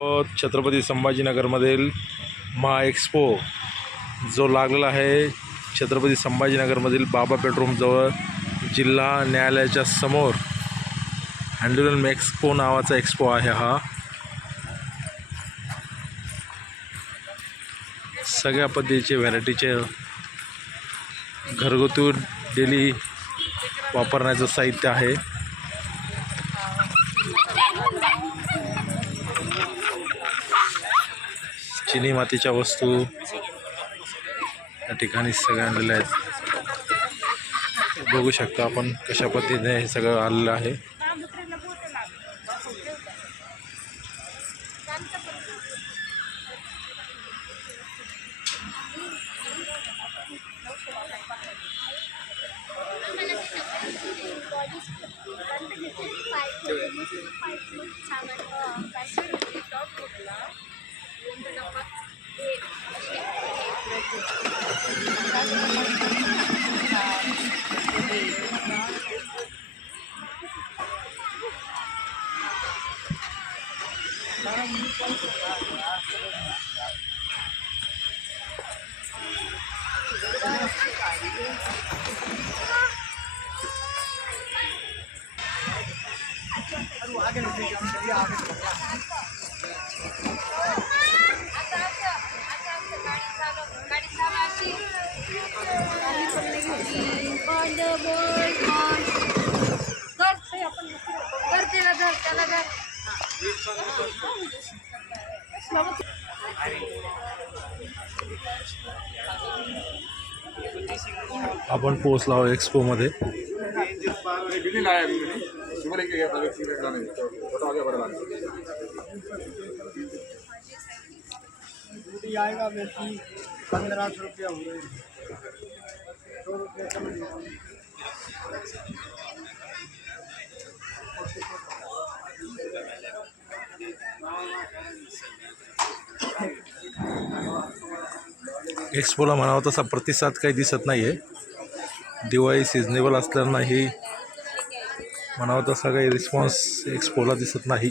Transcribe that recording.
छत्रपती संभाजीनगरमधील महा expo जो लागलेला आहे छत्रपती संभाजीनगरमधील बाबा पेट्रोमजवळ जिल्हा न्यायालयाच्या समोर हँडलूम एक्सपो नावाचा एक्सपो आहे हा. सगळ्या पद्धतीचे व्हरायटीचे घरगुती डेली वापरण्याचं साहित्य आहे. चिनी मातीच्या वस्तू. या ठिकाणी सगळ्या आणलेल्या आहेत. बघू शकता आपण कशा पद्धतीने हे सगळं आलेलं आहे. आगे आगे On the board, on. धर, धर त्याला धर, त्याला धर. आपण पोहोचलो आहोत एक्सपोमध्ये दूधी आएगा पंद्रह सौ रुपया हुए एक्सपोला म्हणावा तसा प्रतिसाद काही दिसत नाही आहे दिवाळी सिजनेबल असल्यानंही म्हणावा तसा काही रिस्पॉन्स एक्सपोला दिसत नाही.